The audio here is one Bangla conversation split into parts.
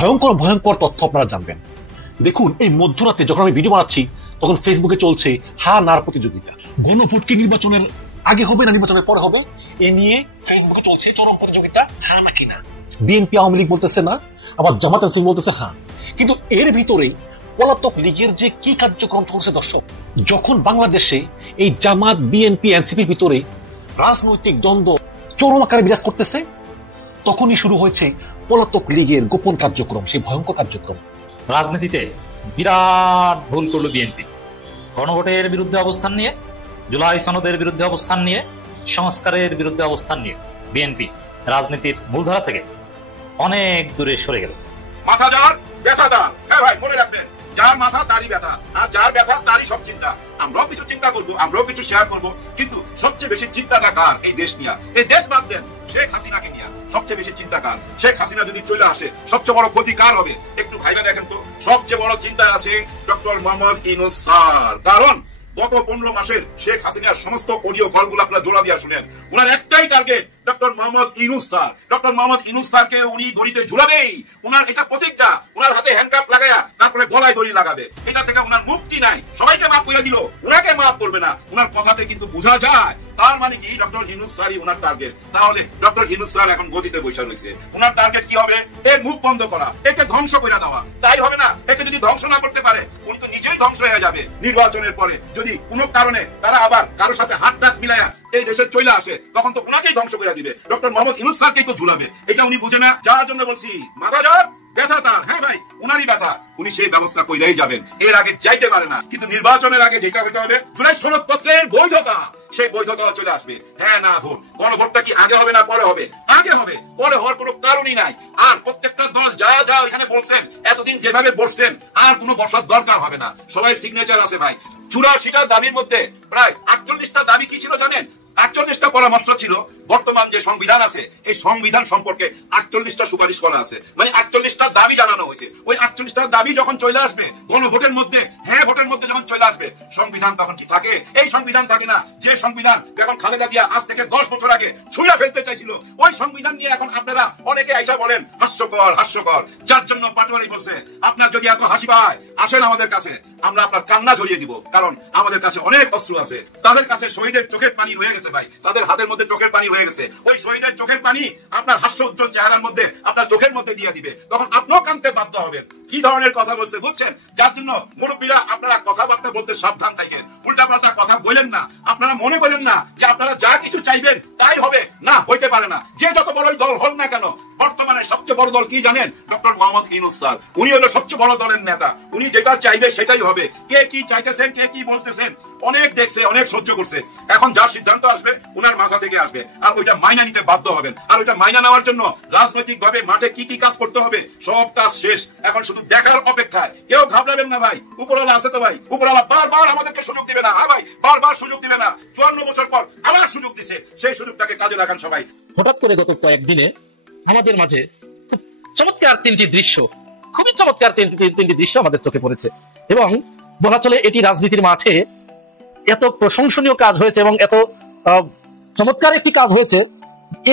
ভয়ঙ্কর ভয়ঙ্কর তথ্য আপনারা জানবেন। দেখুন, এই মধ্যরাতে যখন আমি ভিডিও বানাচ্ছি তখন ফেসবুকে চলছে হা নার প্রতিযোগিতা। গণভোট কি নির্বাচনের আগে হবে না নির্বাচনের পরে হবে, এ নিয়ে ফেসবুকে চলছে চরম প্রতিযোগিতা, হা নাকি না। বিএনপি আওয়ামী লীগ বলতেছে না, আবার জামাত ইসলামী বলতেছে হা। কিন্তু এর ভিতরেই পলাতক লীগের যে কি কার্যক্রম চলছে দর্শক, যখন বাংলাদেশে এই জামাত বিএনপি এনসিপির ভিতরে রাজনৈতিক দ্বন্দ্ব চরম আকারে বিরাজ করতেছে, তখনই শুরু হয়েছে পলাতক লীগের গোপন কার্যক্রম, সেই ভয়ঙ্কর কার্যক্রম। রাজনীতিতে বিরাট ভুল করলো বিএনপি। গণভোটের বিরুদ্ধে অবস্থান নিয়ে, জুলাই সনদের বিরুদ্ধে অবস্থান নিয়ে, সংস্কারের বিরুদ্ধে অবস্থান নিয়ে বিএনপি রাজনীতির মূলধারা থেকে অনেক দূরে সরে গেল। মাথা যার ব্যথা তার। হ্যাঁ ভাই, মনে রাখবেন, যার মাথা তারই ব্যথা, আর যার ব্যথা তারই সব চিন্তা। আমরাও কিছু চিন্তা করবো, আমরাও কিছু শেয়ার করবো, কিন্তু সবচেয়ে বেশি চিন্তাটা কার? এই দেশ নিয়ে। এই দেশ বাদ দেন, শেখ হাসিনাকে নিয়ে সবচেয়ে বেশি চিন্তা কার? শেখ হাসিনা যদি চলে আসে সবচেয়ে বড় ক্ষতি কার হবে? একটু ভাইবা দেখেন তো। সবচেয়ে বড় চিন্তা আছে ডক্টর মোহাম্মদ ইউনূস স্যার। কারণ গত 15 মাসের শেখ হাসিনার সমস্ত অডিও কলগুলো আপনারা জোড়া দিয়া শুনেন। উনার একটাই target doctor Mohammad Yunus sir. Doctor Mohammad Yunus স্যারকে উনি দড়িতে ঝুলাবেই। উনার এটা প্রতিজ্ঞা, উনার হাতে হ্যান্ডকাপ লাগায়া তারপরে গলায় দড়ি লাগাবে। এটা থেকে উনার মুক্তি নাই। সবাইকে মাফ করে দিল, উনাকে মাফ করবে না। উনার কথাতে কিন্তু বোঝা যায় তার মানে কি ডক্টর ইউনূস স্যারই উনার টার্গেট। তাহলে ডক্টর ইউনূস স্যার এখন গদিতে বসে রয়েছে। উনার টার্গেট কি হবে? এর মুখ বন্ধ করা, একে ধ্বংস করে দেওয়া। তাই হবে না? একে যদি ধ্বংস না করতে পারে উনি তো নিজেই ধ্বংস হয়ে যাবে। নির্বাচনের পরে যদি কোনো কারণে তারা আবার কারোর সাথে হাত টাত মিলায়া এই দেশে চলে আসে, তখন তো উনাকেই ধ্বংস করে দিবে। ডক্টর মোহাম্মদ ইউনূস স্যারকেই তো ঝুলাবে। এটা উনি বুঝে না, যার জন্য বলছি মাথা যার ব্যথা তার। হ্যাঁ ভাই, উনারই ব্যথা, উনি সেই ব্যবস্থা কইরাই যাবেন। এর আগে যাইতে পারে না, কিন্তু নির্বাচনের আগে যেটা হইতে হবে জুলাই সনদপত্রের বৈধতা, সেই বৈধতা চলে আসবে। হ্যাঁ না ভোট, গণভোটটা কি আগে হবে না পরে হবে? আগে হবে, পরে হওয়ার কোনো কারণই নাই। আর প্রত্যেকটা দল যা যা এখানে বলছেন, এতদিন যেভাবে বসছেন, আর কোনো বসার দরকার হবে না। সবাই সিগনেচার আছে ভাই। 84টা দাবির মধ্যে প্রায় 48টা দাবি কি ছিল জানেন? 48টা পরামর্শ ছিল। বর্তমান যে সংবিধান আছে, এই সংবিধান সম্পর্কে 48টা সুপারিশ করা আছে, মানে 48টা দাবি জানানো হয়েছে। ওই 48টা দাবি যখন চলে আসবে গণভোটের মধ্যে, হ্যাঁ ভোটের মধ্যে যখন চলে আসবে, সংবিধান তখন কি থাকে? এই সংবিধান থাকে না। যে সংবিধান বেগম খালেদা জিয়া আজ থেকে 10 বছর আগে ছুঁড়ে ফেলতে চাইছিল, ওই সংবিধান নিয়ে এখন আপনারা অনেকে আইসা বলেন হাস্যকর হাস্যকর। যার জন্য পাটোয়ারি বলছে, আপনার যদি এত হাসি পায় আসেন আমাদের কাছে, আমরা আপনার কান্না ঝরিয়ে দিব। কারণ আমাদের কাছে অনেক অস্ত্র আছে। তাদের কাছে শহীদের চোখের পানি রয়ে গেছে ভাই, তাদের হাতের মধ্যে চোখের পানি হয়ে গেছে। ওই শহীদের চোখের পানি আপনার হাস্য উজ্জ্বল চেহারার মধ্যে, আপনার চোখের মধ্যে দিয়ে দিবে। তখন আপনিও কানতে বাধ্য হবেন। কি ধরনের কথা বলছে বুঝছেন? যার জন্য মুরব্বীরা আপনারা কথাবার্তা বলতে সাবধান থাকেন। উল্টাপাল্টা কথা বলেন না। আপনারা মনে করেন না যে আপনারা যা কিছু চাইবেন তাই হবে, না, হইতে পারে না। যে যত বড়ই দল হোক না কেন, বর্তমানে সবচেয়ে বড় দল কি জানেন? Doctor Mohammad Yunus sir. উনি হলো সবচেয়ে বড় দলের নেতা। উনি যেটা চাইবে সেটাই হবে। কে কি চাইতেছেন, কে কি বলতেছেন, অনেক দেখছে, অনেক সহ্য করছে। এখন যার সিদ্ধান্ত আসবে উনার মাথা থেকে আসবে, আর ওইটা মাইনা নিতে বাধ্য হবেন। আর ওইটা মাইনা নেওয়ার জন্য রাজনৈতিক ভাবে মাঠে কি কি কাজ করতে হবে, সব কাজ শেষ। এখন শুধু দেখার অপেক্ষায়। কেউ ঘাবড়াবেন না ভাই, উপরওয়ালা আছে তো ভাই। উপরওয়ালা বারবার আমাদেরকে সুযোগ দিবে না। হ্যাঁ ভাই, বারবার সুযোগ দিবে না। 54 বছর পর আবার সুযোগ দিছে, সেই সুযোগটাকে কাজে লাগান সবাই। হঠাৎ করে গত কয়েকদিনে আমাদের মাঝে খুব চমৎকার তিনটি দৃশ্য, খুবই চমৎকার তিনটি দৃশ্য আমাদের চোখে পড়েছে। এবং বলা চলে এটি রাজনীতির মাঠে এত প্রশংসনীয় কাজ হয়েছে এবং এত চমৎকার একটি কাজ হয়েছে।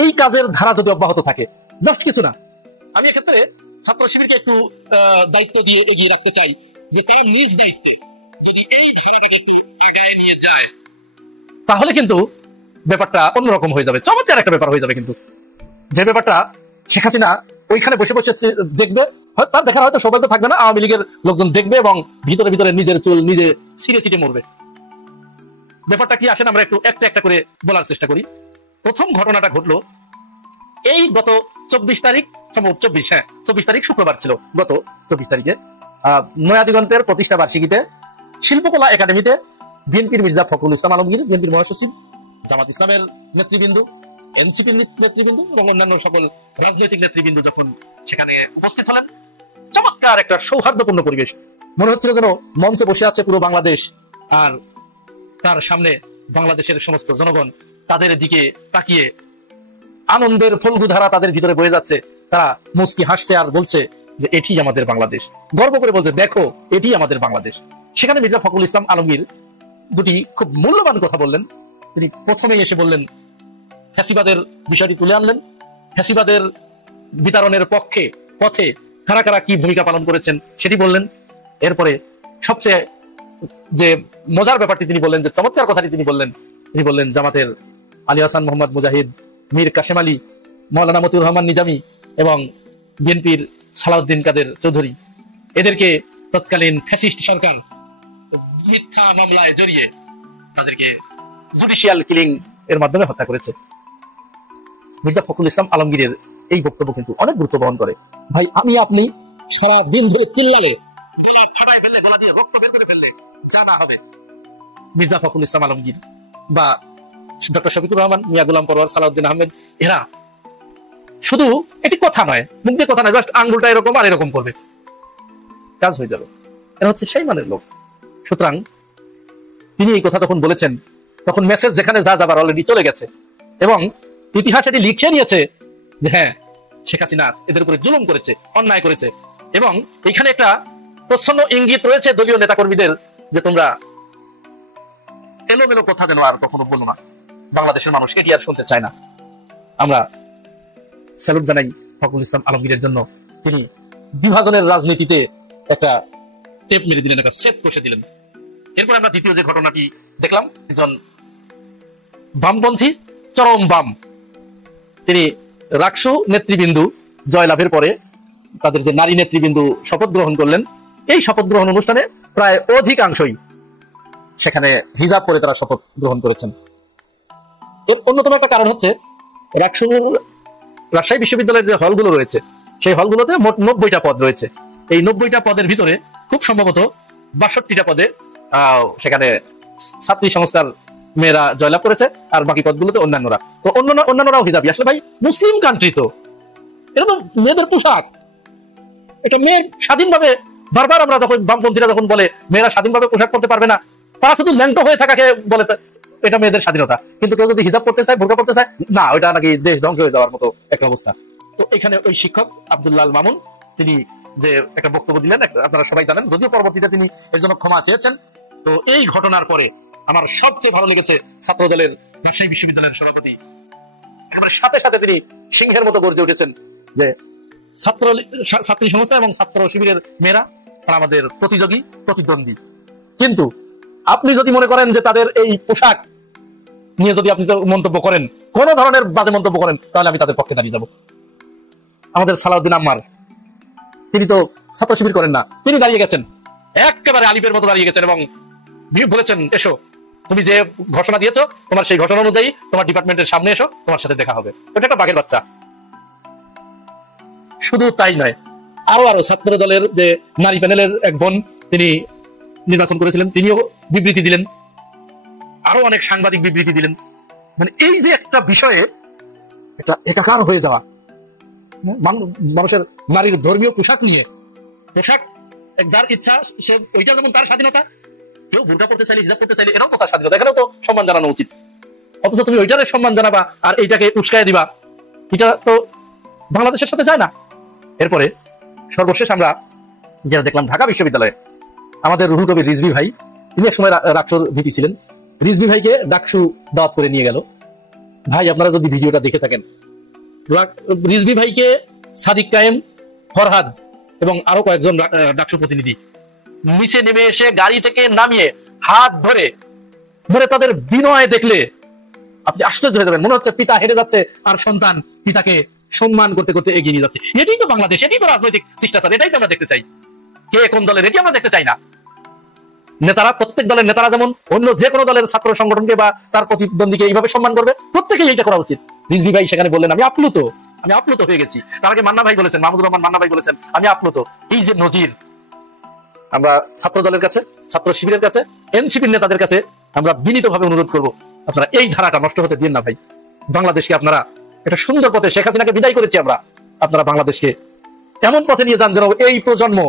এই কাজের ধারা যদি অব্যাহত থাকে, জাস্ট কিছু না, আমি এক্ষেত্রে ছাত্র শিবিরকে একটু দায়িত্ব দিয়ে এগিয়ে রাখতে চাই যে তারা নিজ দায়িত্বে যদি এই ধারাটা কিন্তু আগায় নিয়ে যায়, তাহলে কিন্তু ব্যাপারটা অন্যরকম হয়ে যাবে, চমৎকার একটা ব্যাপার হয়ে যাবে। কিন্তু যে ব্যাপারটা শেখ হাসিনা ওইখানে বসে বসে দেখবে, তার দেখার হয়তো সৌভাগ্য থাকবে না, আওয়ামী লীগের লোকজন দেখবে এবং ভিতরে ভিতরে নিজের চুল নিজে ছিঁড়ে ছিঁড়ে মরবে। ব্যাপারটা কি আসেন আমরা একটু একটা একটা করে বলার চেষ্টা করি। প্রথম ঘটনাটা ঘটলো এই গত 24 তারিখ, সম্ভবত 24 তারিখ শুক্রবার ছিল। গত 24 তারিখে নয়াদিগন্তের প্রতিষ্ঠা বার্ষিকীতে শিল্পকলা একাডেমিতে বিএনপির মির্জা ফখরুল ইসলাম আলমগীর, বিএনপির মহাসচিব, জামাত ইসলামের নেতৃবৃন্দ, এনসিপির নেতৃবৃন্দ এবং অন্যান্য সকল রাজনৈতিক নেতৃবৃন্দ যখন সেখানে উপস্থিত হলেন, চমৎকার একটা সৌহার্দ্যপূর্ণ পরিবেশ। মনে হচ্ছিল যেন মঞ্চে বসে আছে পুরো বাংলাদেশ, আর তার সামনে বাংলাদেশের সমস্ত জনগণ তাদের দিকে তাকিয়ে আনন্দের ফল্গুধারা তাদের ভিতরে বয়ে যাচ্ছে। তারা মুস্কি হাসছে আর বলছে যে এটি আমাদের বাংলাদেশ, গর্ব করে বলছে দেখো এটি আমাদের বাংলাদেশ। সেখানে মির্জা ফখরুল ইসলাম আলমগীর দুটি খুব মূল্যবান কথা বললেন। তিনি প্রথমেই এসে বললেন, ফ্যাসিবাদের বিষয়টি তুলে আনলেন, ফ্যাসিবাদের বিতাড়নের পথে কারা কারা কি ভূমিকা পালন করেছেন সেটি বললেন। এরপরে সবচেয়ে যে মজার ব্যাপারটি তিনি বললেন, যে চমৎকার কথাটি তিনি বললেন জামাতের আলী হাসান মোহাম্মদ মুজাহিদ, মীর কাশেম আলী, মৌলানা মতিউর রহমান নিজামী এবং বিএনপির সালাউদ্দিন কাদের চৌধুরী, এদেরকে তৎকালীন ফ্যাসিস্ট সরকার মিথ্যা মামলায় জড়িয়ে তাদেরকে জুডিশিয়াল কিলিং এর মাধ্যমে হত্যা করেছে। মির্জা ফখরুল ইসলাম আলমগীরের এই বক্তব্য কিন্তু অনেক গুরুত্ব বহন করে। ভাই আমি আপনি সারা দিন ধরে চিল্লালে জানা হবে মির্জা ফখরুল ইসলাম আলমগীর বা ডক্টর শফিকুর রহমান, মিয়া গোলাম পরোয়ার, সালাউদ্দিন আহমেদ, এরা শুধু এটি কথা নয়, মুখ দিয়ে কথা নয়, জাস্ট আঙ্গুলটা এরকম আর এরকম করবে, কাজ হয়ে যাবে। এরা হচ্ছে সেই মানের লোক। সুতরাং তিনি এই কথা তখন বলেছেন, তখন মেসেজ যেখানে যা যাবার অলরেডি চলে গেছে এবং ইতিহাস এটি লিখে নিয়েছে যে হ্যাঁ শেখ হাসিনা এদের উপরে জুলুম করেছে, অন্যায় করেছে। এবং এখানে একটা প্রচ্ছন্ন ইঙ্গিত রয়েছে দলীয় নেতাকর্মীদের যে তোমরা এলোমেলো কথা যেন আর কখনো বলো না, বাংলাদেশের মানুষ এটি আর শুনতে চায় না। আমরা স্যালুট জানাই ফখরুল ইসলাম আলমগীরের জন্য, তিনি বিভাজনের রাজনীতিতে একটা টেপ মেরে দিলেন, একটা সেট কষে দিলেন। এরপর আমরা দ্বিতীয় যে ঘটনাটি দেখলাম, একজন বামপন্থী চরম বাম, তিনি রাকসু নেতৃবৃন্দু জয়লাভের পরে তাদের যে নারী নেতৃবৃন্দু শপথ গ্রহণ করলেন, এই শপথ গ্রহণ অনুষ্ঠানে প্রায় অধিকাংশই সেখানে হিজাব পরে তারা শপথ গ্রহণ করেছেন। এর অন্যতম একটা কারণ হচ্ছে রাজশাহী বিশ্ববিদ্যালয়ের যে হলগুলো রয়েছে সেই হলগুলোতে মোট 90টা পদ রয়েছে। এই 90টা পদের ভিতরে খুব সম্ভবত 62টা পদে সেখানে ছাত্রী সংস্থার মেয়েরা জয়লাভ করেছে, আর বাকি পদগুলোতে অন্যান্যরা। তো অন্যান্যরাও হিজাবি। আসলে ভাই মুসলিম কান্ট্রি, তো এটা তো মেয়েদের পোশাক, এটা মেয়ের স্বাধীনভাবে, বারবার আমরা যখন বামপন্থীরা যখন বলে মেয়েরা স্বাধীনভাবে পোশাক পরতে পারবে না, তারা শুধু ল্যাংটো হয়ে থাকাকে বলে এটা মেয়েদের স্বাধীনতা। কিন্তু কেউ যদি হিজাব পড়তে চায়, বোরকা পড়তে চায়, না, ওইটা নাকি দেশ ধ্বংস হয়ে যাওয়ার মতো একটা অবস্থা। তো এখানে ওই শিক্ষক আব্দুল্লাহ মামুন তিনি যে একটা বক্তব্য দিলেন, আপনারা সবাই জানেন, যদিও পরবর্তীতে তিনি এর জন্য ক্ষমা চেয়েছেন। তো এই ঘটনার পরে আমার সবচেয়ে ভালো লেগেছে ছাত্র দলের রাজশাহী বিশ্ববিদ্যালয়ের সভাপতি একেবারে সাথে সাথে তিনি সিংহের মতো গর্জে উঠেছেন যে ছাত্রী সংস্থা এবং ছাত্র শিবিরের মেয়েরা তারা আমাদের প্রতিযোগী, প্রতিদ্বন্দ্বী। কিন্তু আপনি যদি মনে করেন যে তাদের এই পোশাক নিয়ে যদি আপনি মন্তব্য করেন, কোন ধরনের বাজে মন্তব্য করেন, তাহলে আমি তাদের পক্ষে দাঁড়িয়ে যাব। আমাদের সালাউদ্দিন আম্মার, তিনি তো ছাত্র শিবির করেন না, তিনি দাঁড়িয়ে গেছেন, একেবারে আলিফের মতো দাঁড়িয়ে গেছেন এবং বলেছেন এসো, তুমি যে ঘোষণা দিয়েছো তোমার সেই ঘোষণা অনুযায়ী তোমার ডিপার্টমেন্টের সামনে এসো, তোমার সাথে দেখা হবে। ওটা একটা বাঘের বাচ্চা। শুধু তাই নয়, আরো ছাত্র দলের যে নারী প্যানেলের এক বোন তিনি নির্বাচন করেছিলেন, তিনিও বিবৃতি দিলেন, আরো অনেক সাংবাদিক বিবৃতি দিলেন। মানে এই যে একটা বিষয়ে একটা একাকার হয়ে যাওয়া, মানুষের নারীর ধর্মীয় পোশাক নিয়ে, পোশাক যার ইচ্ছা সে ওইটা যেমন তার স্বাধীনতা, কেউ বোরকা পড়তে চাইলে, হিজাব করতে চাইলে, এটাও তো তার স্বাধীনতা, এখানেও তো সম্মান জানানো উচিত। অথচ তুমি ওইটার সম্মান জানাবা আর এইটাকে উস্কায় দিবা, এটা তো বাংলাদেশের সাথে যায় না। এরপরে সর্বশেষ আমরা যেটা দেখলাম ঢাকা বিশ্ববিদ্যালয়ে আমাদের রুহুল কবির রিজভী ভাই, তিনি এক সময় রাকসুর ভিপি ছিলেন, রিজভী ভাইকে ডাকসু দাওয়াত করে নিয়ে গেল। ভাই আপনারা যদি ভিডিওটা দেখে থাকেন, রিজভী ভাইকে সাদিক কায়েম, ফরহাদ এবং আরো কয়েকজন ডাকসু প্রতিনিধি নিচে নেমে এসে গাড়ি থেকে নামিয়ে হাত ধরে তাদের বিনয় দেখলে আপনি আশ্চর্য হয়ে যাবেন। মনে হচ্ছে পিতা হেরে যাচ্ছে আর সন্তান পিতাকে সম্মান করতে করতে এগিয়ে নিয়ে যাচ্ছে। এটাই তো বাংলাদেশ, এটাই তো রাজনৈতিক শিষ্টাচার, এটাই তো আমরা দেখতে চাই। কে কোন দলের, এটি আমরা দেখতে চাই না। নেতারা, প্রত্যেক দলের নেতারা যেমন অন্য যে কোনো দলের ছাত্র সংগঠনকে বা তার প্রতিদ্বন্দ্বীকে এইভাবে সম্মান করবে, প্রত্যেকেই এইটা করা উচিত। রিজভী ভাই সেখানে বললেন আমি আপ্লুত হয়ে গেছি। তার আগে মান্না ভাই বলেছেন, মাহমুদুর রহমান মান্না ভাই বলেছেন আমি আপ্লুত। এই যে নজির, আমরা ছাত্র দলের কাছে, ছাত্র শিবিরের কাছে, এনসিপির নেতাদের কাছে আমরা বিনীতভাবে অনুরোধ করব, আপনারা এই ধারাটা নষ্ট হতে দিন না ভাই। বাংলাদেশকে আপনারা একটা সুন্দর পথে, শেখ হাসিনাকে বিদায় করেছি আমরা, আপনারা বাংলাদেশকে এমন পথে নিয়ে যান যেন এই প্রজন্ম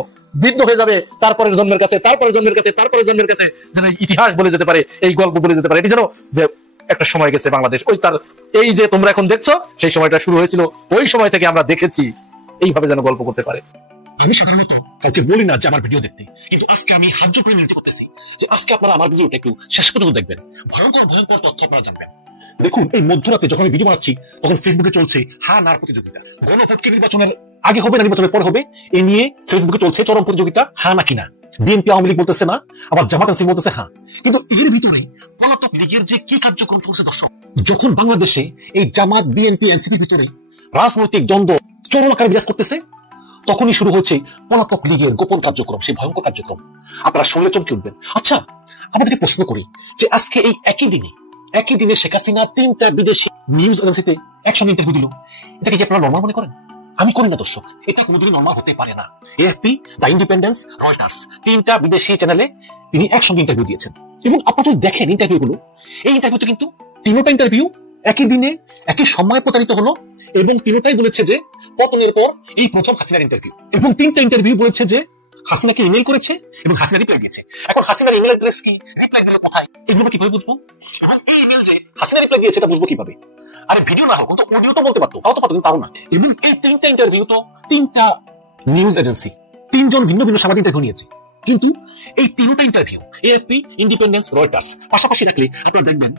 বৃদ্ধ হয়ে যাবে, তারপরের জন্মের কাছে, তারপরের জন্মের কাছে, তারপরের জন্মের কাছে যেন ইতিহাস বলে যেতে পারে, এই গল্প বলে যেতে পারে। এটি যেন যে একটা সময় গেছে বাংলাদেশ, ওই তার এই যে তোমরা এখন দেখছো সেই সময়টা শুরু হয়েছিল, ওই সময় থেকে আমরা দেখেছি, এইভাবে যেন গল্প করতে পারে। আমি সাধারণত কাউকে বলি না যে আমার ভিডিও দেখতে, কিন্তু আজকে আমি হাত জোর করে মিনতি করতেছি যে আজকে আপনারা আমার ভিডিওটা একটু শেষ পর্যন্ত দেখবেন, ভয়ঙ্কর তথ্য আপনারা জানবেন। দেখুন, এই মধ্যরাতে যখন আমি ভিডিও বানাচ্ছি তখন ফেসবুকে চলছে হা নার প্রতিযোগিতা। গণভোটকে নির্বাচনের আগে হবে না নির্বাচনের পরে হবে, এ নিয়ে ফেসবুকে চলছে চরম প্রতিযোগিতা, হ্যাঁ নাকি না। বিএনপি আওয়ামী লীগ বলতেছে না, আবার জামাত এনসিপি বলতেছে হ্যাঁ। কিন্তু এর ভিতরে পলাতক লীগের যে কি কার্যক্রম চলছে দর্শক, যখন বাংলাদেশে এই জামাত বিএনপি এনসিপির ভিতরে রাজনৈতিক দ্বন্দ্ব চরম আকারে বিরাজ করতেছে, তখনই শুরু হচ্ছে পলাতক লীগের গোপন কার্যক্রম, সেই ভয়ঙ্কর কার্যক্রম। আপনারা শুনলে চমকে উঠবেন। আচ্ছা, আমাদেরকে প্রশ্ন করি যে আজকে এই একই দিনে শেখ হাসিনা 3টা বিদেশি নিউজ এজেন্সিতে একসঙ্গে ইন্টারভিউ দিল, এটাকে কি আপনারা নরমাল মনে করেন? আমি করি না দর্শক, এটা কোনোদিনই নরমাল হতে পারে না। এএফপি, দ্য ইন্ডিপেন্ডেন্স, রয়টার্স, 3টা বিদেশি চ্যানেলে তিনি একসঙ্গে ইন্টারভিউ দিয়েছেন। এবং আপনারা যদি দেখেন ইন্টারভিউগুলো, এই ইন্টারভিউতে কিন্তু 3টা ইন্টারভিউ একই দিনে একই সময় প্রচারিত হলো, এবং 3টাই বলেছে যে পতনের পর এই প্রথম হাসিনার ইন্টারভিউ, এবং 3টা ইন্টারভিউ বলেছে যে হাসিনাকে ইমেল করেছে এবং হাসিনা রিপ্লাই দিয়েছে। এখন হাসিনার ইমেল অ্যাড্রেস কি, রিপ্লাই দিল কোথায়, এগুলো কিভাবে বুঝবো? এবং এই ইমেল যে হাসিনা রিপ্লাই দিয়েছে এটা বুঝবো কিভাবে? আরে ভিডিও না হোক কিন্তু অডিও তো বলতে পারতো, তাও তো পারতো, কিন্তু তাও না। এবং এই 3টা ইন্টারভিউ তো 3টা নিউজ এজেন্সি, 3জন ভিন্ন ভিন্ন সাংবাদিক ইন্টারভিউ নিয়েছে, কিন্তু এই 3টা ইন্টারভিউ এএফপি, ইন্ডিপেন্ডেন্স, রয়টার্স পাশাপাশি রাখলে আপনারা দেখবেন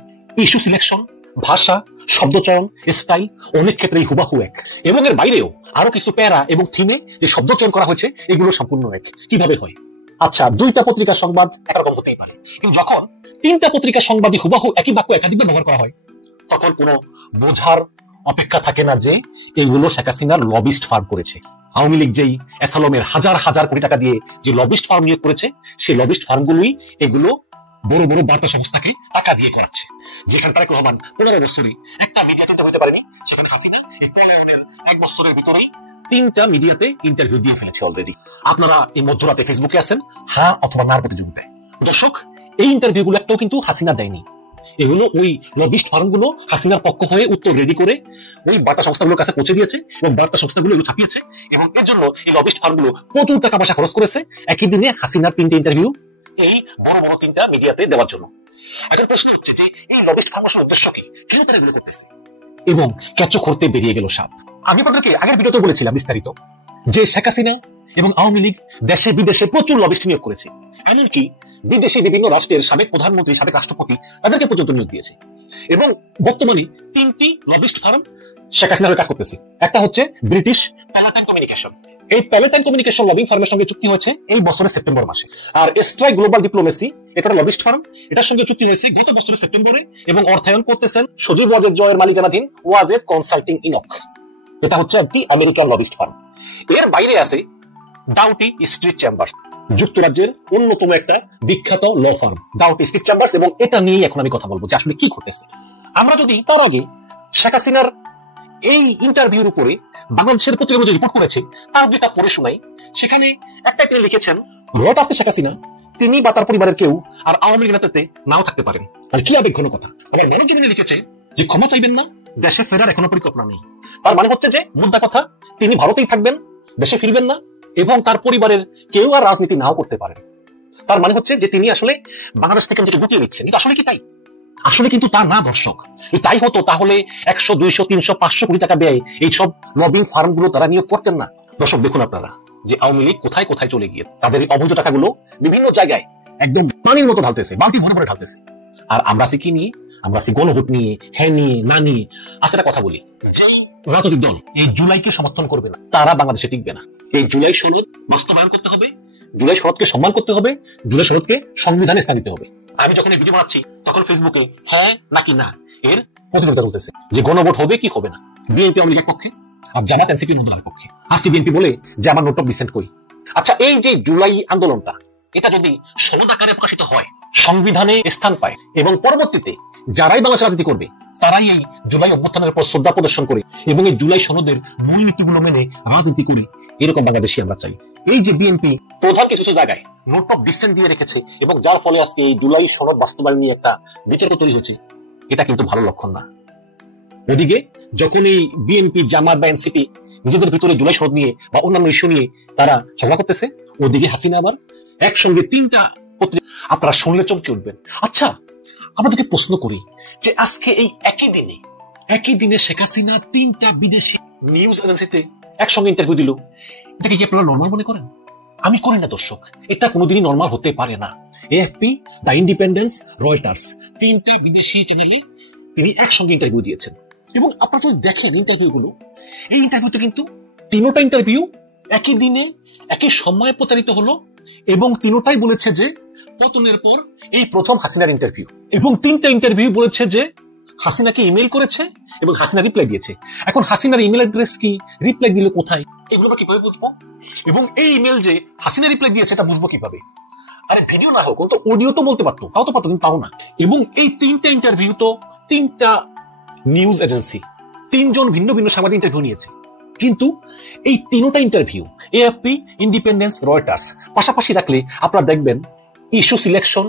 ইস্যু সিলেকশন, ভাষা, শব্দচয়ন, স্টাইল অনেক ক্ষেত্রেই হুবাহু এক, এবং এর বাইরেও আরো কিছু প্যারা এবং থিমে যে শব্দচয়ন করা হয়েছে এগুলো সম্পূর্ণ এক। কিভাবে হয়? আচ্ছা, 2টা পত্রিকার সংবাদ একরকম হতেই পারে, কিন্তু যখন 3টা পত্রিকার সংবাদই হুবাহু একই বাক্য একাধিকবার ব্যবহার করা হয়, তখন কোনো বোঝার অপেক্ষা থাকে না যে এগুলো শেখ হাসিনার লবিস্ট ফার্ম করেছে। আওয়ামী লীগ যেই অ্যাসালমের হাজার হাজার কোটি টাকা দিয়ে যে লবিস্ট ফার্ম নিয়োগ করেছে, সেই লবিস্ট ফার্মগুলোই এগুলো বড় বড় বার্তা সংস্থাকে টাকা দিয়ে করাচ্ছে। যেখানে তারেক রহমান 15 বছরে একটা মিডিয়াতে হতে পারেনি, সেখানে হাসিনা এই পলায়নের 1 বছরের ভিতরেই 3টা মিডিয়াতে ইন্টারভিউ দিয়ে ফেলেছে অলরেডি। আপনারা এই মধ্যরাতে ফেসবুকে আছেন হ্যাঁ অথবা নার প্রতিযোগিতায়। দর্শক, এই ইন্টারভিউগুলো একটাও কিন্তু হাসিনা দেয়নি, এগুলো ওই লবিস্ট ফার্মগুলো হাসিনার পক্ষ হয়ে উত্তর রেডি করে ওই বার্তা সংস্থাগুলোর কাছে পৌঁছে দিয়েছে, এবং বার্তা সংস্থাগুলো এগুলো ছাপিয়েছে, এবং এর জন্য এই লবিস্ট ফার্মগুলো প্রচুর টাকা পয়সা খরচ করেছে একই দিনে হাসিনার 3টা ইন্টারভিউ এই বড় বড় 3টা মিডিয়াতে দেওয়ার জন্য। এখন প্রশ্ন হচ্ছে যে এই লবিস্ট ফার্মের উদ্দেশ্য কি, কেন তারা এগুলো করতেছে? এবং ক্যাচো করতে বেরিয়ে গেল সাপ। আমি আপনাদেরকে আগের ভিডিওতে বলেছিলাম বিস্তারিত যে শেখ হাসিনা এবং আওয়ামী লীগ দেশে বিদেশে প্রচুর লবিস্ট নিয়োগ করেছে, এমনকি বিদেশি বিভিন্ন রাষ্ট্রের সাবেক প্রধানমন্ত্রী, সাবেক রাষ্ট্রপতি তাদেরকে পর্যন্ত নিয়োগ দিয়েছে। এবং বর্তমানে 3টি লবিস্ট ফার্ম শেখ হাসিনার কাজ করতেছে। একটা হচ্ছে ব্রিটিশ প্যালাটাইন কমিউনিকেশন, এই প্যালাটাইন কমিউনিকেশন লবিং ফার্মের সঙ্গে চুক্তি হয়েছে এই বছরের সেপ্টেম্বর মাসে। আর স্ট্রাইক গ্লোবাল ডিপ্লোমেসি, এটা লবিস্ট ফার্ম, এটার সঙ্গে চুক্তি হয়েছে গত বছরের সেপ্টেম্বরে, এবং অর্থায়ন করতেছেন সজীব ওয়াজেদ জয়ের মালিকানাধীন ওয়াজেদ কনসাল্টিং ইনক, এটা হচ্ছে একটি আমেরিকান লবিস্ট ফার্ম। এর বাইরে আছে ডাউটি স্ট্রিট চেম্বার্স, যুক্তরাজ্যের অন্যতম একটা বিখ্যাত law firm Doughty Street Chambers, এবং এটা নিয়ে এখন আমি কথা বলবো যে আসলে কি ঘটেছে। আমরা যদি তার আগে শেখ হাসিনার এই ইন্টারভিউর উপরে বাংলাদেশের পত্রিকা যে রিপোর্ট করেছে তার 2টা পড়ে শোনাই। সেখানে একটা তিনি লিখেছেন, রয়টার্সে শেখ হাসিনা তিনি বা তার পরিবারের কেউ আর আওয়ামী লীগ নেতাতে নাও থাকতে পারেন, আর কি আবেগ ঘন কথা। আবার মানব জীবনে লিখেছে যে ক্ষমা চাইবেন না, দেশে ফেরার এখনো পরিকল্পনা নেই। তার মানে হচ্ছে যে মুদ্রা কথা, তিনি ভারতেই থাকবেন, দেশে ফিরবেন না, এবং তার পরিবারের কেউ আর রাজনীতি নাও করতে পারেন। তার মানে হচ্ছে যে তিনি আসলে বাংলাদেশ থেকে যেটা গুটিয়ে নিচ্ছেন, এটা আসলে কি তাই? আসলে কিন্তু তা না দর্শক। তাই হতো তাহলে 100, 200, 300, 500 কোটি টাকা ব্যয় এই সব লবিং ফার্ম গুলো তারা নিয়োগ করতেন না। দর্শক দেখুন আপনারা যে আওয়ামী লীগ কোথায় কোথায় চলে গিয়ে তাদের অবৈধ টাকাগুলো বিভিন্ন জায়গায় একদম পানির মতো ঢালতেছে, বালতি ভরে ভরে ঢালতেছে। আর আমরা আছি কি নিয়ে? আমরা আছি গণভোট নিয়ে, হ্যাঁ নিয়ে না নিয়ে। আচ্ছা কথা বলি, যেই রাজনৈতিক দল এই জুলাইকে সমর্থন করবে না তারা বাংলাদেশে টিকবে না। এই জুলাই সনদ বাস্তবায়ন করতে হবে, জুলাই সনদকে সম্মান করতে হবে, জুলাই সনদকে সংবিধানে স্থান দিতে হবে। আমি যখন এই ভিডিও বানাচ্ছি তখন ফেসবুকে হ্যাঁ নাকি না এর প্রতিযোগিতা চলতেছে যে গণভোট হবে কি হবে না। বিএনপি আওয়ামী লীগের পক্ষে আর জামাত এনসিপির মন্ত্রণালয়ের পক্ষে। আজকে বিএনপি বলে যে আমার নোট অফ ডিসেন্ট কই। আচ্ছা, এই যে জুলাই আন্দোলনটা এটা যদি সনদ আকারে প্রকাশিত হয়, সংবিধানে স্থান পায়, এবং পরবর্তীতে যারাই বাংলাদেশ রাজনীতি করবে তারাই এই জুলাই অভ্যুত্থানের পর শ্রদ্ধা প্রদর্শন করে এবং এই জুলাই সনদের মূল নীতিগুলো মেনে রাজনীতি করে, এরকম বাংলাদেশি আমরা চাই। এই যে বিএনপি প্রধান কিছু কিছু জায়গায় নোট অফ ডিসেন্ট দিয়ে রেখেছে এবং যার ফলে আজকে এই জুলাই সনদ বাস্তবায়ন নিয়ে একটা বিতর্ক তৈরি হচ্ছে, এটা কিন্তু ভালো লক্ষণ না। ওদিকে যখন এই বিএনপি, জামাত বা এনসিপি নিজেদের ভিতরে জুলাই সনদ নিয়ে বা অন্যান্য ইস্যু নিয়ে তারা ঝগড়া করতেছে, ওদিকে হাসিনা আবার একসঙ্গে 3টা পত্রিকা। আপনারা শুনলে চমকে উঠবেন। আচ্ছা, আমাদেরকে প্রশ্ন করি যে আজকে এই একই দিনে শেখ হাসিনা 3টা বিদেশি নিউজ এজেন্সিতে একসঙ্গে ইন্টারভিউ দিল, এটাকে কি আপনারা নর্মাল মনে করেন? আমি করি না দর্শক, এটা কোনোদিনই নর্মাল হতে পারে না। এএফপি, দ্য ইন্ডিপেন্ডেন্স, রয়টার্স 3টা বিদেশি চ্যানেলে তিনি একসঙ্গে ইন্টারভিউ দিয়েছেন। এবং আপনারা যদি দেখেন ইন্টারভিউগুলো, এই ইন্টারভিউতে কিন্তু তিনোটা ইন্টারভিউ একই দিনে একই সময়ে প্রচারিত হলো এবং তিনোটাই বলেছে যে পতনের পর এই প্রথম হাসিনার ইন্টারভিউ, এবং তিনটা ইন্টারভিউ বলেছে যে হাসিনাকে ইমেল করেছে এবং হাসিনা রিপ্লাই দিয়েছে। এখন হাসিনার ইমেল অ্যাড্রেস কি, রিপ্লাই দিলে কোথায়, এগুলো আমরা কিভাবে বুঝবো? এবং এই ইমেল যে হাসিনা রিপ্লাই দিয়েছে এটা বুঝবো কিভাবে? আরে ভিডিও না হোক, তো অডিও তো বলতে পারতো, তাও তো পারতো, কিন্তু তাও না। এবং এই তিনটা ইন্টারভিউ তো তিনটা নিউজ এজেন্সি, তিনজন ভিন্ন ভিন্ন সাংবাদিক ইন্টারভিউ নিয়েছে, কিন্তু এই তিনটা ইন্টারভিউ এএফপি, ইন্ডিপেন্ডেন্স, রয়টার্স পাশাপাশি রাখলে আপনারা দেখবেন ইস্যু সিলেকশন,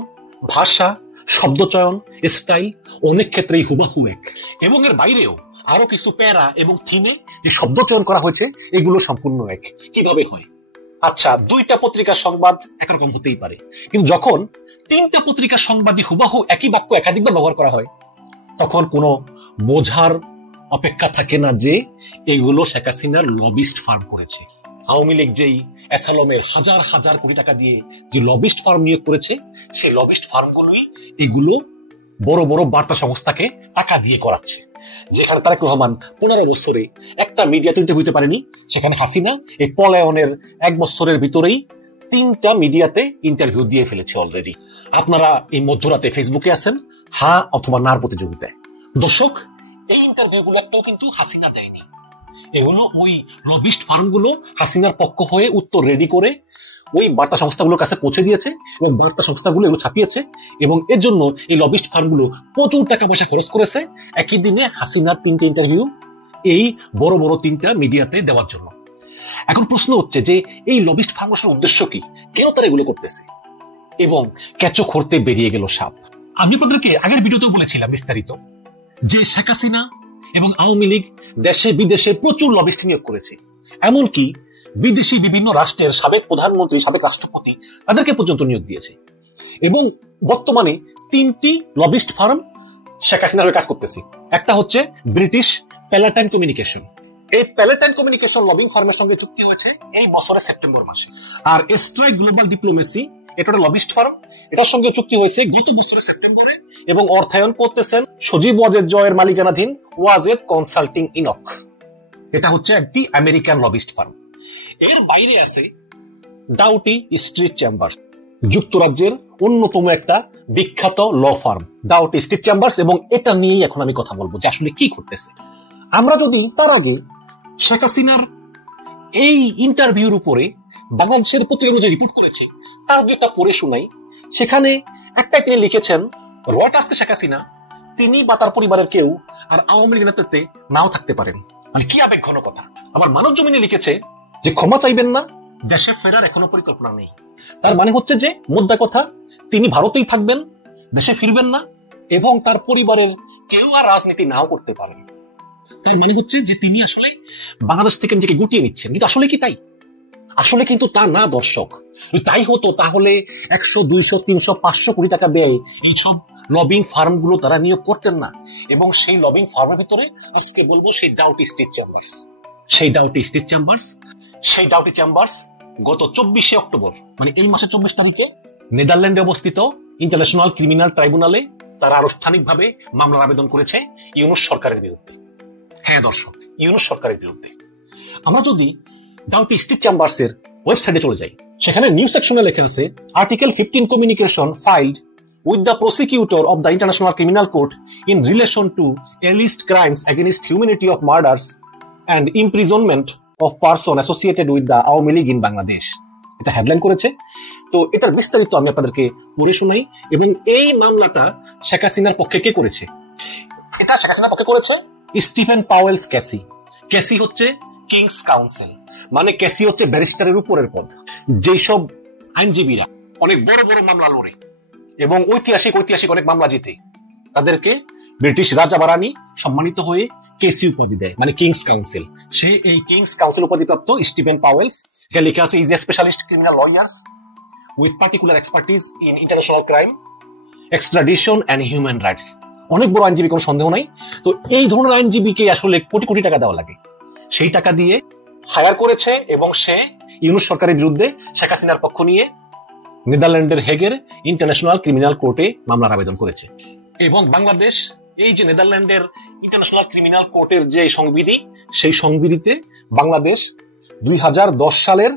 ভাষা, শব্দচয়ন, স্টাইল অনেক ক্ষেত্রেই হুবাহু এক, এবং এর বাইরেও আরো কিছু প্যারা এবং থিমে যে শব্দচয়ন করা হয়েছে এগুলো সম্পূর্ণ এক। কিভাবে হয়? আচ্ছা, দুইটা পত্রিকার সংবাদ একরকম হতেই পারে, কিন্তু যখন তিনটা পত্রিকার সংবাদই হুবাহু একই বাক্য একাধিকবার ব্যবহার করা হয় তখন কোনো বোঝার অপেক্ষা থাকে না যে এগুলো শেখ হাসিনার লবিস্ট ফার্ম করেছে। আওয়ামী লীগ যেই অ্যাসালমের হাজার হাজার কোটি টাকা দিয়ে যে লবিস্ট ফার্ম নিয়োগ করেছে, সেই লবিস্ট ফার্মগুলোই এগুলো বড় বড় বার্তা সংস্থাকে টাকা দিয়ে করাচ্ছে। যেখানে তারেক রহমান 15 বছরে একটা মিডিয়াতে ইন্টারভিউ দিতে পারেনি, সেখানে হাসিনা এই পলায়নের 1 বছরের ভিতরেই 3টা মিডিয়াতে ইন্টারভিউ দিয়ে ফেলেছে অলরেডি। আপনারা এই মধ্যরাতে ফেসবুকে আছেন হ্যাঁ অথবা নার প্রতিযোগিতায়। দর্শক, এই ইন্টারভিউগুলো একটাও কিন্তু হাসিনা দেয়নি, এগুলো ওই লবিস্ট ফার্মগুলো হাসিনার পক্ষ হয়ে উত্তর রেডি করে ওই বার্তা সংস্থাগুলোর কাছে পৌঁছে দিয়েছে এবং বার্তা সংস্থাগুলো এগুলো ছাপিয়েছে, এবং এর জন্য এই লবিস্ট ফার্মগুলো প্রচুর টাকা পয়সা খরচ করেছে একই দিনে হাসিনার 3টে ইন্টারভিউ এই বড় বড় 3টা মিডিয়াতে দেওয়ার জন্য। এখন প্রশ্ন হচ্ছে যে এই লবিস্ট ফার্মের উদ্দেশ্য কি, কেন তারা এগুলো করতেছে, এবং কেঁচো খরতে বেরিয়ে গেল সাপ। আমি আপনাদেরকে আগের ভিডিওতেও বলেছিলাম বিস্তারিত যে শেখ হাসিনা এবং আওয়ামী লীগ দেশে বিদেশে প্রচুর লবিস্ট নিয়োগ করেছে, এমনকি বিদেশি বিভিন্ন রাষ্ট্রের সাবেক প্রধানমন্ত্রী, সাবেক রাষ্ট্রপতি তাদেরকে পর্যন্ত নিয়োগ দিয়েছে, এবং বর্তমানে 3টি লবিস্ট ফার্ম শেখ হাসিনার হয়ে কাজ করতেছে। একটা হচ্ছে ব্রিটিশ প্যালাটাইন কমিউনিকেশন, এই প্যালাটাইন কমিউনিকেশন লবিং ফার্মের সঙ্গে চুক্তি হয়েছে এই বছরের সেপ্টেম্বর মাসে। আর স্ট্রাইক গ্লোবাল ডিপ্লোমেসি, এটা একটা লবিস্ট ফার্ম, এটার সঙ্গে চুক্তি হয়েছে গত বছরের সেপ্টেম্বরে, এবং অর্থায়ন করতেছেন সজীব ওয়াজেদ জয়ের মালিকানাধীন ওয়াজেদ কনসাল্টিং ইনক। এটা হচ্ছে একটি আমেরিকান লবিস্ট ফার্ম। এর বাইরে আছে ডাউটি স্ট্রিট চেম্বার্স, যুক্তরাজ্যের অন্যতম একটা বিখ্যাত law firm Doughty Street Chambers, এবং এটা নিয়েই এখন আমি কথা বলবো যে আসলে কি করতেছে। আমরা যদি তার আগে শেখ হাসিনার এই ইন্টারভিউর উপরে বাংলাদেশের পত্রিকা অনুযায়ী রিপোর্ট করেছে তার যেটা পড়ে শোনাই, সেখানে একটাই তিনি লিখেছেন, রয়টার্সকে শেখ হাসিনা তিনি বা তার পরিবারের কেউ আর আওয়ামী লীগ নেতৃত্বে নাও থাকতে পারেন। মানে কি আবেগ ঘন কথা। আবার মানব জমিনে লিখেছে যে ক্ষমা চাইবেন না, দেশে ফেরার এখনো পরিকল্পনা নেই। তার মানে হচ্ছে যে মোদ্দা কথা তিনি ভারতেই থাকবেন, দেশে ফিরবেন না, এবং তার পরিবারের কেউ আর রাজনীতি নাও করতে পারেন। তার মানে হচ্ছে যে তিনি আসলে বাংলাদেশ থেকে নিজেকে গুটিয়ে নিচ্ছেন, কিন্তু আসলে কি তাই? আসলে কিন্তু তা না দর্শক। তাই হতো তাহলে 100, 200, 300, 500 কোটি টাকা ব্যয় এইসব লবিং ফার্ম গুলো তারা নিয়োগ করতেন না। এবং সেই লবিং ফার্মের ভিতরে আজকে বলবো সেই ডাউটি স্ট্রিট চেম্বার্স, সেই ডাউটি চেম্বার্স গত 24শে অক্টোবর, মানে এই মাসের 24 তারিখে নেদারল্যান্ডে অবস্থিত ইন্টারন্যাশনাল ক্রিমিনাল ট্রাইব্যুনালে তারা আনুষ্ঠানিকভাবে মামলার আবেদন করেছে ইউনূস সরকারের বিরুদ্ধে। হ্যাঁ দর্শক, ইউনূস সরকারের বিরুদ্ধে। আমরা যদি ডাউটি স্ট্রিট চেম্বার্সের ওয়েবসাইটে চলে যাই, সেখানে নিউজ সেকশনে লেখা আছে article 15 communication ফাইলড with the prosecutor of the International Criminal Court in relation to alleged crimes against humanity of murders and imprisonment of person associated with the Awami League in Bangladesh. এটা হেডলাইন করেছে। তো এটার বিস্তারিত আমি আপনাদেরকে পড়ে শোনাই। এবং এই মামলাটা শেখ হাসিনার পক্ষে কে করেছে? এটা শেখ হাসিনার পক্ষে করেছে স্টিফেন পাওয়েলস ক্যাসি। ক্যাসি হচ্ছে কিংস কাউন্সিল, মানে ক্যাসি হচ্ছে ব্যারিস্টারের উপরের পদ। যেসব আইনজীবীরা অনেক বড় বড় মামলা লড়ে এবং ঐতিহাসিক অনেক মামলা জিতে, তাদেরকে ব্রিটিশ রাজা বা রানী সম্মানিত হয়ে কেসি উপাধি দেয়, মানে কিংস কাউন্সিল। সে এই কিংস কাউন্সিল উপাধিপ্রাপ্ত স্টিফেন পাওয়েলস। এখানে লেখা আছে is a specialist criminal lawyers with particular expertise in international crime, extradition and human rights. অনেক বড় আইনজীবী, কোনো সন্দেহ নাই। তো এই ধরনের আইনজীবীকে আসলে কোটি কোটি টাকা দেওয়া লাগে, সেই টাকা দিয়ে হায়ার করেছে এবং সে ইউনূস সরকারের বিরুদ্ধে শেখ হাসিনার পক্ষ নিয়ে নেদারল্যান্ডের হেগের ইন্টারন্যাশনাল ক্রিমিনাল কোর্টে মামলার আবেদন করেছে। এবং বাংলাদেশ এই যে নেদারল্যান্ডের ইন্টারন্যাশনাল ক্রিমিনাল কোর্টের যে সংবিধি, সেই সংবিধিতে বাংলাদেশ 2010 সালের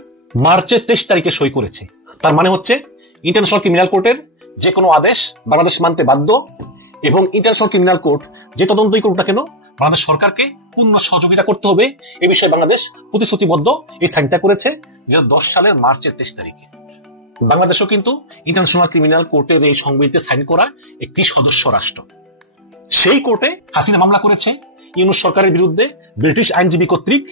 মার্চের 23 তারিখে সই করেছে। তার মানে হচ্ছে ইন্টারন্যাশনাল ক্রিমিনাল কোর্টের যে কোনো আদেশ বাংলাদেশ মানতে বাধ্য, এবং ইন্টারন্যাশনাল ক্রিমিনাল কোর্ট যে তদন্তই করুক না কেন বাংলাদেশ সরকারকে পূর্ণ সহযোগিতা করতে হবে। এই বিষয়ে বাংলাদেশ প্রতিশ্রুতিবদ্ধ। এই সাইনটা করেছে 2010 সালের মার্চের 23 তারিখে। বাংলাদেশও কিন্তু ইন্টারন্যাশনাল ক্রিমিনাল কোর্টের এই সংবিধিতে সাইন করা একটি সদস্য রাষ্ট্র। সেই কোর্টে হাসিনা মামলা করেছে ইউনূস সরকারের বিরুদ্ধে ব্রিটিশ আইনজীবী কর্তৃক।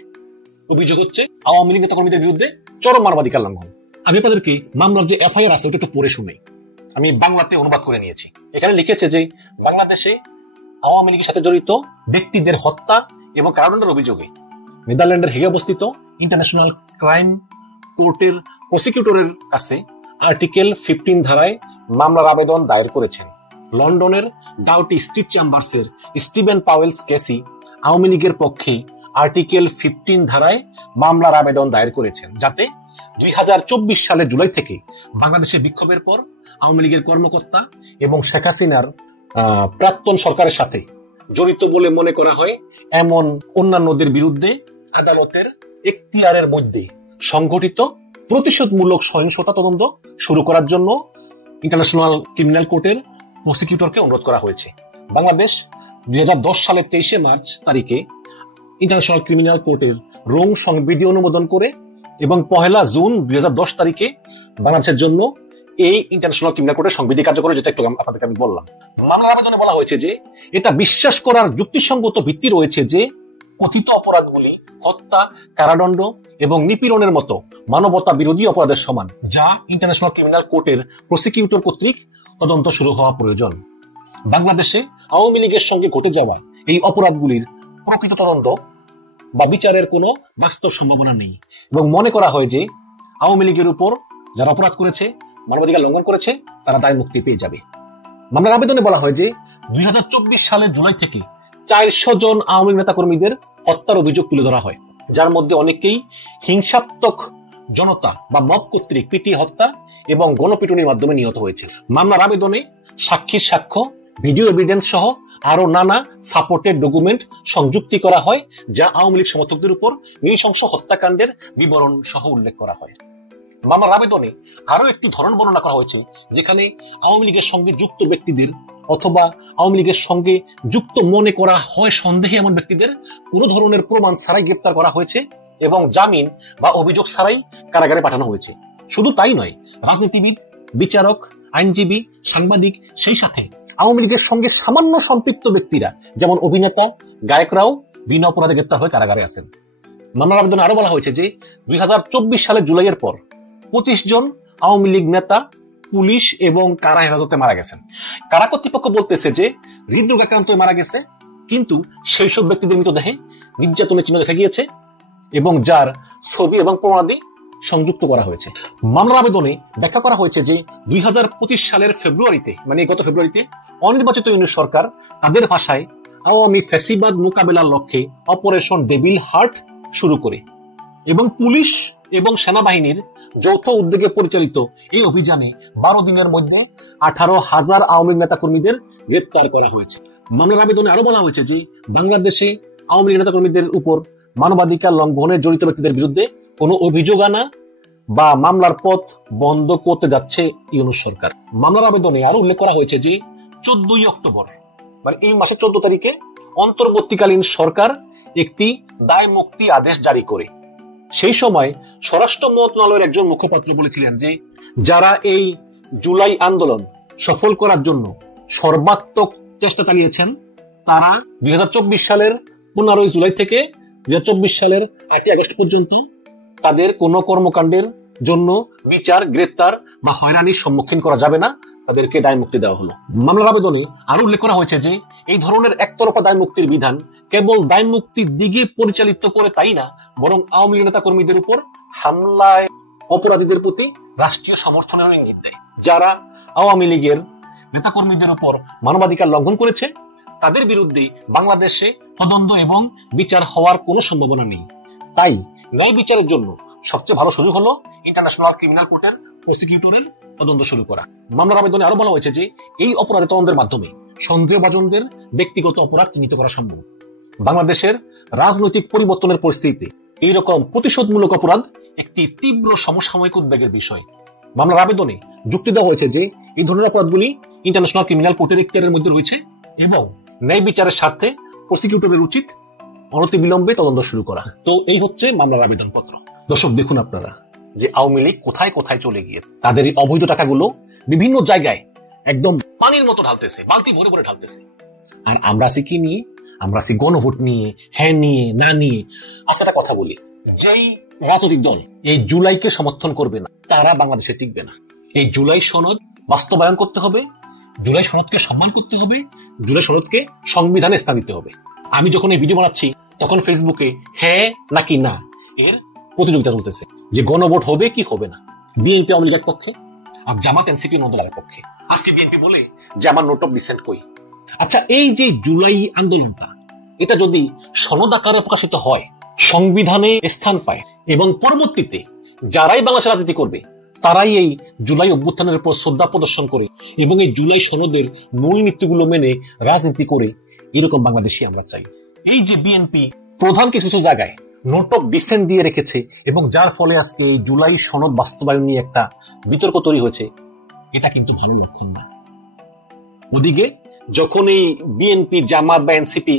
অভিযোগ হচ্ছে আওয়ামী লীগ নেতাকর্মীদের বিরুদ্ধে চরম মানবাধিকার লঙ্ঘন। আমি আপনাদেরকে মামলার যে এফআইআর আছে ওটা একটু পড়ে শুনাই। আমি বাংলাতে অনুবাদ করে নিয়েছি। এখানে লিখেছে যে বাংলাদেশে আওয়ামী লীগের সাথে জড়িত ব্যক্তিদের হত্যা এবং কারাদণ্ডের অভিযোগে নেদারল্যান্ডের হেগে অবস্থিত ইন্টারন্যাশনাল ক্রাইম কোর্টের প্রসিকিউটরের কাছে আর্টিকেল 15 ধারায় মামলার আবেদন দায়ের করেছেন। লন্ডনের ডাউটি স্ট্রিট চেম্বার্সের স্টিভেন পাওয়েলস কেসি আওয়ামী লীগের পক্ষে আর্টিকেল 15 ধারায় মামলার আবেদন দায়ের করেছেন, যাতে 2024 সালের জুলাই থেকে বাংলাদেশে বিক্ষোভের পর আওয়ামী লীগের কর্মকর্তা এবং শেখ হাসিনার প্রাক্তন সরকারের সাথে জড়িত বলে মনে করা হয় এমন অন্যান্যদের বিরুদ্ধে আদালতের এখতিয়ারের মধ্যে সংগঠিত প্রতিশোধমূলক সহিংসতা তদন্ত শুরু করার জন্য ইন্টারন্যাশনাল ক্রিমিনাল কোর্টের প্রসিকিউটরকে অনুরোধ করা হয়েছে। বাংলাদেশ 2010 সালের 23 মার্চ তারিখে ইন্টারন্যাশনাল ক্রিমিনাল কোর্টের রোম সংবিধি অনুমোদন করে এবং 1 জুন 2010 তারিখে বাংলাদেশের জন্য এই ইন্টারন্যাশনাল ক্রিমিনাল কোর্টের সংবিধি কার্যকর, যেটা একটু আপনাদেরকে আমি বললাম। মামলার আবেদনে বলা হয়েছে যে এটা বিশ্বাস করার যুক্তিসঙ্গত ভিত্তি রয়েছে যে কথিত অপরাধগুলি হত্যা, কারাদণ্ড এবং নিপীড়নের মতো মানবতা বিরোধী অপরাধের সমান, যা ইন্টারন্যাশনাল ক্রিমিনাল কোর্টের প্রসিকিউটর কর্তৃক তদন্ত শুরু হওয়া প্রয়োজন। বাংলাদেশে আওয়ামী লীগের সঙ্গে ঘটে যাওয়া এই অপরাধগুলির প্রকৃত তদন্ত বা বিচারের কোনো বাস্তব সম্ভাবনা নেই এবং মনে করা হয় যে আওয়ামী লীগের উপর যারা অপরাধ করেছে, মানবাধিকার লঙ্ঘন করেছে, তারা দায় মুক্তি পেয়ে যাবে। মামলার আবেদনে বলা হয় যে 2024 সালের জুলাই থেকে 400 জন আওয়ামী লীগ নেতা কর্মীদের হত্যার অভিযোগ তুলে ধরা হয়, যার মধ্যে অনেকেই হিংসাত্মক জনতা বা মব কর্তৃক পিটিয়ে হত্যা এবং গণপিটুনির মাধ্যমে নিহত হয়েছে। মামলার আবেদনে সাক্ষীর সাক্ষ্য, ভিডিও এভিডেন্স সহ আরো নানা সাপোর্টেড ডকুমেন্ট সংযুক্তি করা হয়, যা আওয়ামী লীগ সমর্থকদের উপর নৃশংস হত্যাকাণ্ডের বিবরণ সহ উল্লেখ করা হয়। মামলার আবেদনে আরো একটি ধরন বর্ণনা করা হয়েছে যেখানে আওয়ামী লীগের সঙ্গে যুক্ত ব্যক্তিদের অথবা আওয়ামী লীগের সঙ্গে যুক্ত মনে করা হয় সন্দেহে এমন ব্যক্তিদের কোনো ধরনের প্রমাণ ছাড়াই গ্রেপ্তার করা হয়েছে এবং জামিন বা অভিযোগ ছাড়াই কারাগারে পাঠানো হয়েছে। শুধু তাই নয়, রাজনীতিবিদ, বিচারক, আইনজীবী, সাংবাদিক, সেই সাথে আওয়ামী লীগের সঙ্গে সামান্য সম্পৃক্ত ব্যক্তিরা যেমন অভিনেতা, গায়করাও বিনা অপরাধে গ্রেপ্তার হয়ে কারাগারে আছেন। মামলার আবেদনে আরো বলা হয়েছে যে 2024 সালের জুলাইয়ের পর 25 জন আওয়ামী লীগ নেতা পুলিশ এবং কারা হেফাজতে মারা গেছেন। কারা কর্তৃপক্ষ বলতেছে যে হৃদরোগাক্রান্ত মারা গেছে, কিন্তু সেই সব ব্যক্তিদের মৃতদেহে নির্যাতনের চিহ্ন দেখা গিয়েছে এবং যার ছবি এবং প্রমাণাদি সংযুক্ত করা হয়েছে। মামলার আবেদনে ব্যাখ্যা করা হয়েছে যে 2025 সালের ফেব্রুয়ারিতে, মানে গত ফেব্রুয়ারিতে অনির্বাচিত ইউনূস সরকার তাদের ভাষায় আওয়ামী ফ্যাসিবাদ মোকাবেলার লক্ষ্যে অপারেশন ডেভিল হার্ট শুরু করে এবং পুলিশ এবং সেনাবাহিনীর যৌথ উদ্যোগে পরিচালিত এই অভিযানে 12 দিনের মধ্যে 18,000 আওয়ামী লীগ নেতাকর্মীদের গ্রেপ্তার করা হয়েছে। মামলার আবেদনে আরো বলা হয়েছে যে বাংলাদেশে আওয়ামী লীগ নেতাকর্মীদের উপর মানবাধিকার লঙ্ঘনে জড়িত ব্যক্তিদের বিরুদ্ধে কোনো অভিযোগ আনা বা মামলার পথ বন্ধ করতে যাচ্ছে ইউনূস সরকার। মামলার আবেদনে আরো উল্লেখ করা হয়েছে যে 14 অক্টোবর, মানে এই মাসের 14 তারিখে অন্তর্বর্তীকালীন সরকার একটি দায় মুক্তি আদেশ জারি করে। সেই সময় স্বরাষ্ট্র মন্ত্রণালয়ের একজন মুখপাত্র বলেছিলেন যে যারা এই জুলাই আন্দোলন সফল করার জন্য সর্বাত্মক চেষ্টা চালিয়েছেন তারা 2024 সালের 15 জুলাই থেকে 2024 সালের 8 আগস্ট পর্যন্ত তাদের কোনো কর্মকাণ্ডের জন্য বিচার, গ্রেপ্তার বা হয়রানির সম্মুখীন করা যাবে না, তাদেরকে দায় মুক্তি দেওয়া হলো। মামলার আবেদনে আরো উল্লেখ করা হয়েছে যে এই ধরনের একতরফা দায় মুক্তির বিধান কেবল দায় মুক্তির দিকে পরিচালিত করে তাই না, বরং আওয়ামী লীগ নেতা কর্মীদের উপর হামলায় অপরাধীদের প্রতি রাষ্ট্রীয় সমর্থনের ইঙ্গিত দেয়। যারা আওয়ামী লীগের নেতা কর্মীদের উপর মানবাধিকার লঙ্ঘন করেছে তাদের বিরুদ্ধে বাংলাদেশে তদন্ত এবং বিচার হওয়ার কোনো সম্ভাবনা নেই। তাই ন্যায় বিচারের জন্য সবচেয়ে ভালো সুযোগ হলো ইন্টারন্যাশনাল ক্রিমিনাল কোর্টের প্রসিকিউটরের তদন্ত শুরু করা। মামলার আবেদনে আরো বলা হয়েছে যে এই অপরাধের তদন্তের মাধ্যমে সন্দেহভাজনদের ব্যক্তিগত অপরাধ চিহ্নিত করা সম্ভব। বাংলাদেশের রাজনৈতিক পরিবর্তনের পরিস্থিতিতে এইরকম প্রতিশোধমূলক অপরাধ একটি তীব্র সমসাময়িক উদ্বেগের বিষয়। মামলার আবেদনে যুক্তি দেওয়া হয়েছে যে এই ধরনের অপরাধগুলি ইন্টারন্যাশনাল ক্রিমিনাল কোর্টের এখতিয়ারের মধ্যে রয়েছে এবং ন্যায় বিচারের স্বার্থে প্রসিকিউটরের উচিত অনতিবিলম্বে তদন্ত শুরু করা। তো এই হচ্ছে মামলার আবেদনপত্র। দর্শক দেখুন আপনারা যে আওয়ামী লীগ কোথায় কোথায় চলে গিয়ে তাদের এই অবৈধ টাকাগুলো বিভিন্ন জায়গায় একদম পানির মতো ঢালতেছে, বালতি ভরে ভরে ঢালতেছে। আর আমরা আছি কি নিয়ে? আমরা আছি গণভোট নিয়ে, হ্যাঁ নিয়ে, না নিয়ে। আচ্ছা একটা কথা বলি, যেই রাজনৈতিক দল এই জুলাইকে সমর্থন করবে না তারা বাংলাদেশে টিকবে না। এই জুলাই সনদ বাস্তবায়ন করতে হবে, জুলাই সনদকে সম্মান করতে হবে, জুলাই সনদকে সংবিধানে স্থান দিতে হবে। আমি যখন এই ভিডিও বানাচ্ছি তখন ফেসবুকে হ্যাঁ নাকি না এর প্রতিযোগিতা চলতেছে যে গণভোট হবে কি হবে না। বিএনপি আওয়ামী লীগের পক্ষে আর জামাত এনসিপি নৌদলের পক্ষে। আজকে বিএনপি বলে যে আমার নোট অফ ডিসেন্ট কই। আচ্ছা, এই যে জুলাই আন্দোলনটা এটা যদি সনদ আকারে প্রকাশিত হয়, সংবিধানে স্থান পায় এবং পরবর্তীতে যারাই বাংলাদেশে রাজনীতি করবে তারাই এই জুলাই অভ্যুত্থানের উপর শ্রদ্ধা প্রদর্শন করে এবং এই জুলাই সনদের মূল নীতিগুলো মেনে রাজনীতি করে, এরকম বাংলাদেশি আমরা চাই। এই যে বিএনপি প্রধান কিছু কিছু জায়গায় নোট অফ ডিসেন্ট দিয়ে রেখেছে এবং যার ফলে আজকে এই জুলাই সনদ বাস্তবায়ন নিয়ে একটা বিতর্ক তৈরি হয়েছে, এটা কিন্তু ভালো লক্ষণ না। ওদিকে যখন এই বিএনপি, জামাত বা এনসিপি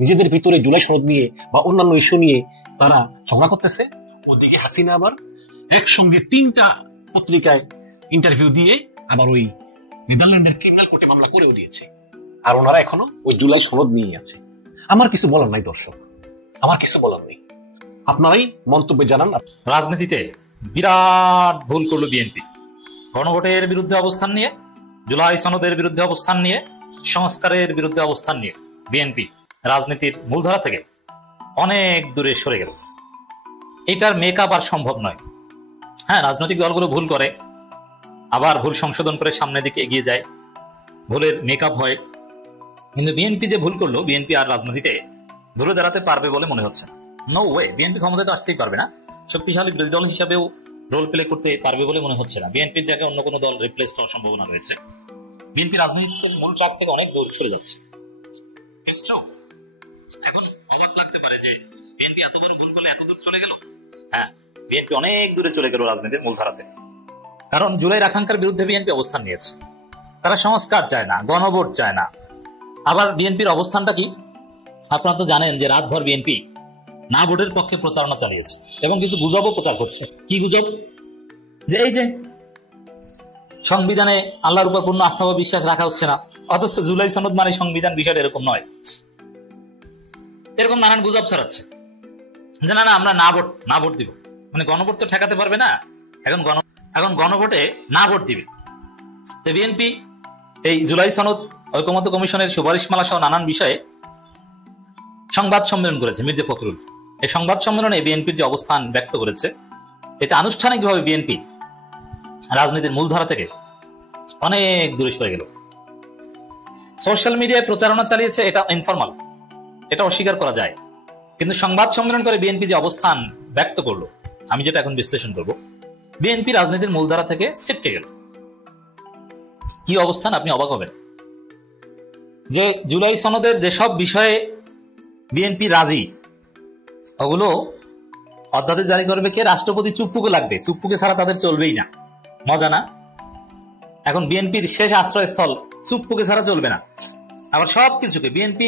নিজেদের ভিতরে জুলাই সনদ নিয়ে বা অন্যান্য ইস্যু নিয়ে তারা ঝগড়া করতেছে, ওদিকে হাসিনা আবার একসঙ্গে 3টা পত্রিকায় ইন্টারভিউ দিয়ে আবার ওই নেদারল্যান্ডের ক্রিমিনাল কোর্টে মামলা করেও দিয়েছে। আর ওনারা এখনো ওই জুলাই সনদ নিয়ে আছে। আমার কিছু বলার নাই দর্শক, আমার কিছু বলার নেই, আপনারাই মন্তব্যে জানান। রাজনীতিতে বিরাট ভুল করলো বিএনপি। গণভোটের বিরুদ্ধে অবস্থান নিয়ে, জুলাই সনদের বিরুদ্ধে অবস্থান নিয়ে, সংস্কারের বিরুদ্ধে অবস্থান নিয়ে বিএনপি রাজনীতির মূলধারা থেকে অনেক দূরে সরে গেল। এটার মেকআপ আর সম্ভব নয়। হ্যাঁ, রাজনৈতিক দলগুলো ভুল করে, আবার ভুল সংশোধন করে সামনের দিকে এগিয়ে যায়, ভুলের মেকআপ হয়। কিন্তু বিএনপি যে ভুল করলো, বিএনপি আর রাজনীতিতে ঘুরে দাঁড়াতে পারবে বলে মনে হচ্ছে না। নো ওয়ে, বিএনপি ক্ষমতায় তো আসতেই পারবে না, শক্তিশালী বিরোধী দল হিসাবেও রোল প্লে করতে পারবে বলে মনে হচ্ছে না। বিএনপির জায়গায় অন্য কোনো দল রিপ্লেস হওয়ার সম্ভাবনা রয়েছে। বিএনপি রাজনীতির মূল ট্র্যাক থেকে অনেক দূর সরে যাচ্ছে। এখন অবাক লাগতে পারে যে বিএনপি এত বড় ভুল করলে এত দূর চলে গেল। হ্যাঁ, বিএনপি অনেক দূরে চলে গেল রাজনীতির মূলধারাতে। কারণ জুলাইয়ের আকাঙ্ক্ষার বিরুদ্ধে বিএনপি অবস্থান নিয়েছে। তারা সংস্কার চায় না, গণভোট চায় না। আবার বিএনপির অবস্থানটা কি আপনারা তো জানেন যে রাতভর বিএনপি না ভোটের পক্ষে প্রচারণা চালিয়েছে এবং কিছু গুজবও প্রচার করছে। কি গুজব? যে এই যে সংবিধানে আল্লাহর উপর পূর্ণ আস্থা বা বিশ্বাস রাখা হচ্ছে না, অথচ জুলাই সনদ মানে সংবিধান, বিষয়টা এরকম নয়। এরকম নানান গুজব ছড়াচ্ছে যে না আমরা না ভোট দিব, মানে গণভোট তো ঠেকাতে পারবে না, এখন গণভোটে না ভোট দিবে। তো বিএনপি এই জুলাই সনদ ঐকমত্য কমিশনের সুপারিশমালা সহ নানান বিষয়ে সংবাদ সম্মেলন করেছে মির্জা ফখরুল। এই সংবাদ সম্মেলনে বিএনপির যে অবস্থান ব্যক্ত করেছে, এতে আনুষ্ঠানিকভাবে বিএনপি রাজনীতির মূলধারা থেকে অনেক দূরে সরে গেল। সোশ্যাল মিডিয়ায় প্রচারণা চালিয়েছে, এটা ইনফরমাল, এটা অস্বীকার করা যায়। কিন্তু সংবাদ সম্মেলন করে বিএনপি যে অবস্থান ব্যক্ত করলো, আমি যেটা এখন বিশ্লেষণ করব, বিএনপি রাজনীতির মূলধারা থেকে ছিটকে গেল। কি অবস্থান আপনি অবাক হবেন। যে জুলাই সনদের যেসব বিষয়ে বিএনপি রাজি, ওগুলো অধ্যাদেশ জারি করবে কে? রাষ্ট্রপতি। চুপ্পুকে লাগবে, চুপ্পুকে ছাড়া তাদের চলবেই না। মজা না? এখন বিএনপির শেষ আশ্রয়স্থল চুপ্পুকে ছাড়া চলবে না। আবার সবকিছুকে বিএনপি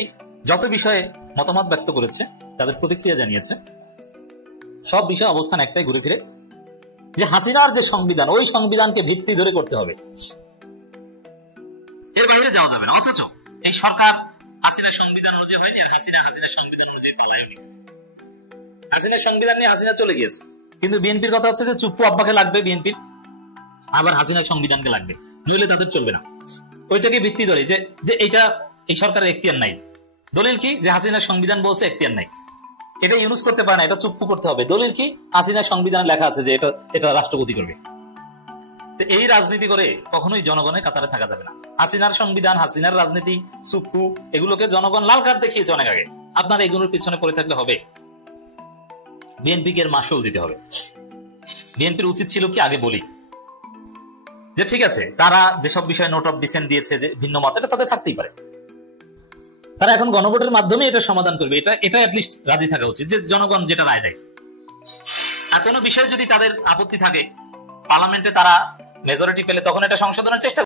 যত বিষয়ে মতামত ব্যক্ত করেছে, তাদের প্রতিক্রিয়া জানিয়েছে, সব বিষয়ে অবস্থান একটাই ঘুরে ফিরে যে হাসিনার যে সংবিধান, ওই সংবিধানকে ভিত্তি ধরে করতে হবে, এর বাইরে যাওয়া যাবে না। অথচ এই সরকার হাসিনা সংবিধান অনুযায়ী হয়নি, আর হাসিনা সংবিধান অনুযায়ী পালায়নি। হাসিনার সংবিধান নিয়ে হাসিনা চলে গিয়েছে, কিন্তু বিএনপির কথা হচ্ছে যে চুপ্পু আব্বাকে লাগবে বিএনপির, আবার হাসিনার সংবিধানকে লাগবে, নইলে তাদের চলবে না। ওইটাকে ভিত্তি ধরে যে এইটা এই সরকারের এখতিয়ার নাই। দলিল কি? যে হাসিনার সংবিধান বলছে এখতিয়ার নাই, এটা ইউজ করতে পারে না, এটা চুপ্পু করতে হবে। দলিল কি? হাসিনার সংবিধানে লেখা আছে যে এটা রাষ্ট্রপতি করবে। তো এই রাজনীতি করে কখনোই জনগণের কাতারে থাকা যাবে না। হাসিনার সংবিধান, হাসিনার রাজনীতি, চুপ্পু, এগুলোকে জনগণ লাল কার্ড দেখিয়েছে অনেক আগে। আপনার এগুলোর পিছনে পড়ে থাকলে হবে? বিএনপিকে এর মাসুল দিতে হবে। বিএনপির উচিত ছিল কি, আগে বলি যে ঠিক আছে, তারা যেসব বিষয়ে নোট অফ ডিসেন্ট দিয়েছে, যে ভিন্ন মত, এটা তাদের থাকতেই পারে। তারা এখন গণভোটের মাধ্যমে এটা সমাধান করবে, এটা অ্যাটলিস্ট রাজি থাকা উচিত যে জনগণ যেটা রায় দেয়। আর কোনো বিষয়ে যদি তাদের আপত্তি থাকে, পার্লামেন্টে তারা মেজরিটি পেলে তখন এটা সংশোধনের চেষ্টা